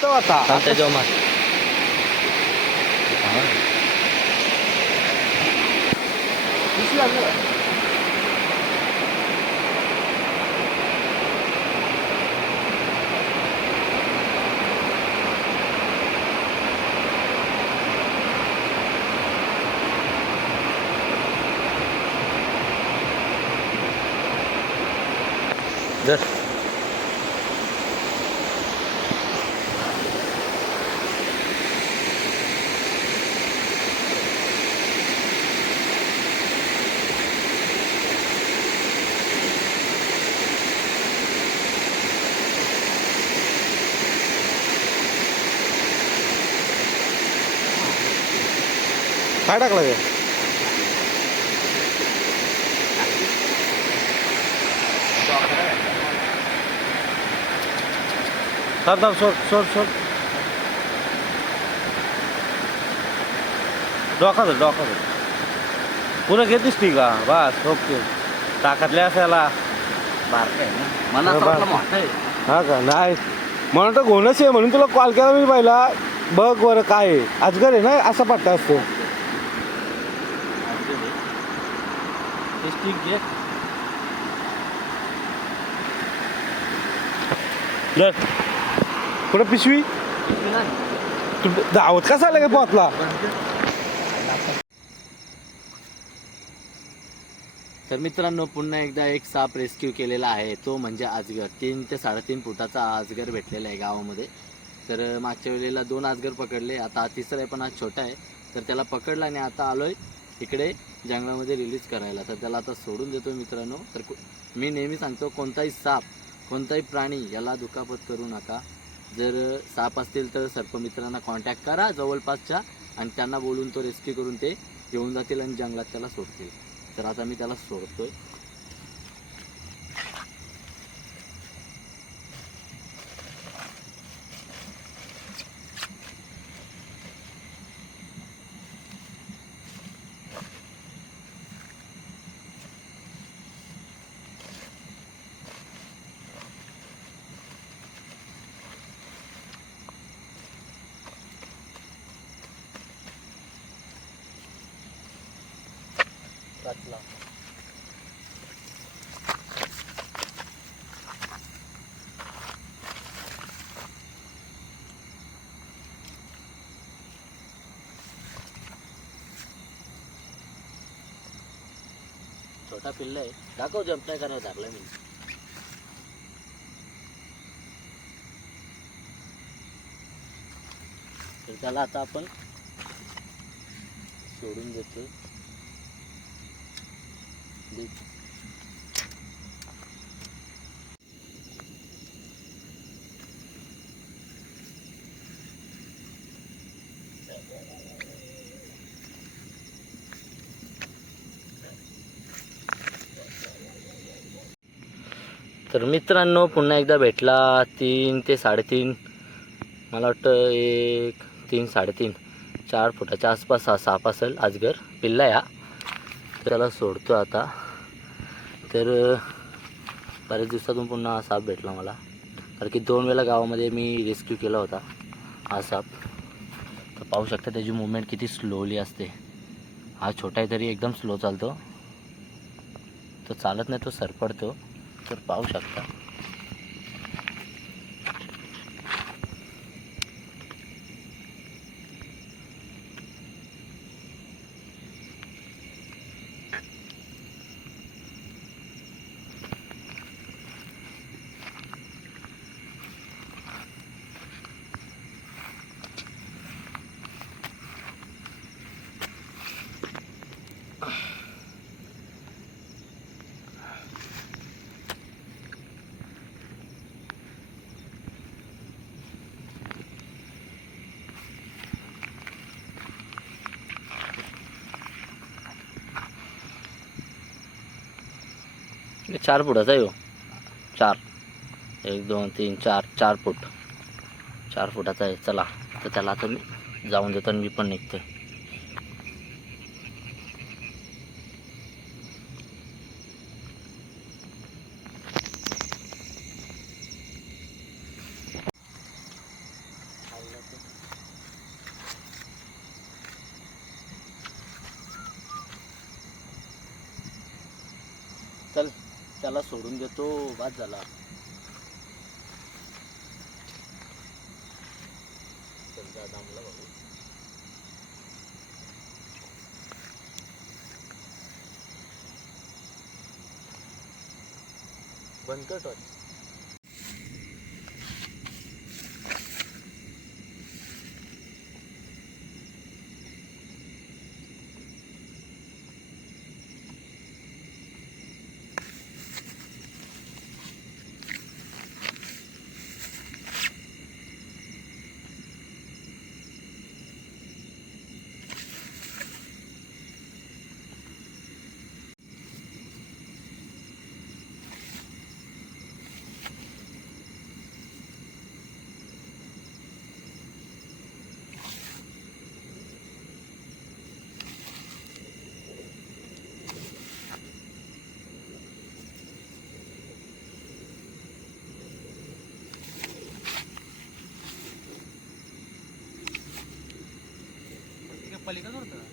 ったわた。反対上回しです काय टाकलं ते? थांब थांब सोड सोड सोड. डोका धर डोका धर. पुन्हा घेतीस ती का? बस ओके. टाकातल्या असायला. आहे हा का? नाही. म्हणून तर घोणच आहे म्हणून तुला कॉल केला मी पहिला. बघ बरं काय आहे. अजगर आहे ना? असा पट्टा असतो. स्टिक घे जर पुढे पिशवी तू दावत कसा लगे पोहतला तर मित्रांनो पुन्हा एकदा एक साप रेस्क्यू केलेला आहे. तो म्हणजे आजगर. तीन ते साडेतीन फुटाचा आजगर भेटलेला आहे गावामध्ये. तर मागच्या वेळेला दोन आजगर पकडले. आता तिसरा आहे पण हा छोटा आहे. तर त्याला पकडला आणि आता आलोय. इकडे जंगलामध्ये रिलीज करायला. तर त्याला आता सोडून देतो मित्रांनो. तर मी नेहमी सांगतो कोणताही साप कोणताही प्राणी याला दुखापत करू नका. जर साप असतील तर सर्पमित्रांना कॉन्टॅक्ट करा जवळपासच्या आणि त्यांना बोलून तो रेस्क्यू करून ते येऊन जातील आणि जंगलात त्याला सोडतील. तर आता मी त्याला सोडतोय. छोटा पिल्ला आहे. दाखव जंप नाही करायला टाकला मी. तर त्याला आता आपण सोडून देतो तर मित्रांनो पुन्हा एकदा भेटला तीन ते साडेतीन. मला वाटतं एक तीन साडेतीन. चार फुटाच्या आसपास हा साप असेल आजगर. पिल्ला या. त्याला सोडतो आता. तर बऱ्याच दिवसातून पुन्हा हा साप भेटला मला. कारण की दोन वेळा गावामध्ये मी रेस्क्यू केला होता हा साप. तर पाहू शकता त्याची मुवमेंट किती स्लोली असते. हा छोटा आहे तरी एकदम स्लो चालतो. तो चालत नाही तो सरपडतो. तर पाहू शकता. चार फुटाचा आहे हो. चार. एक दोन तीन चार. चार फूट. चार फुटाचा आहे. चला. तर त्याला आता मी जाऊन देतो आणि मी पण निघतोय. त्याला सोडून देतो बाद झाला. समजा दामला बंद कर पलीकडे करतो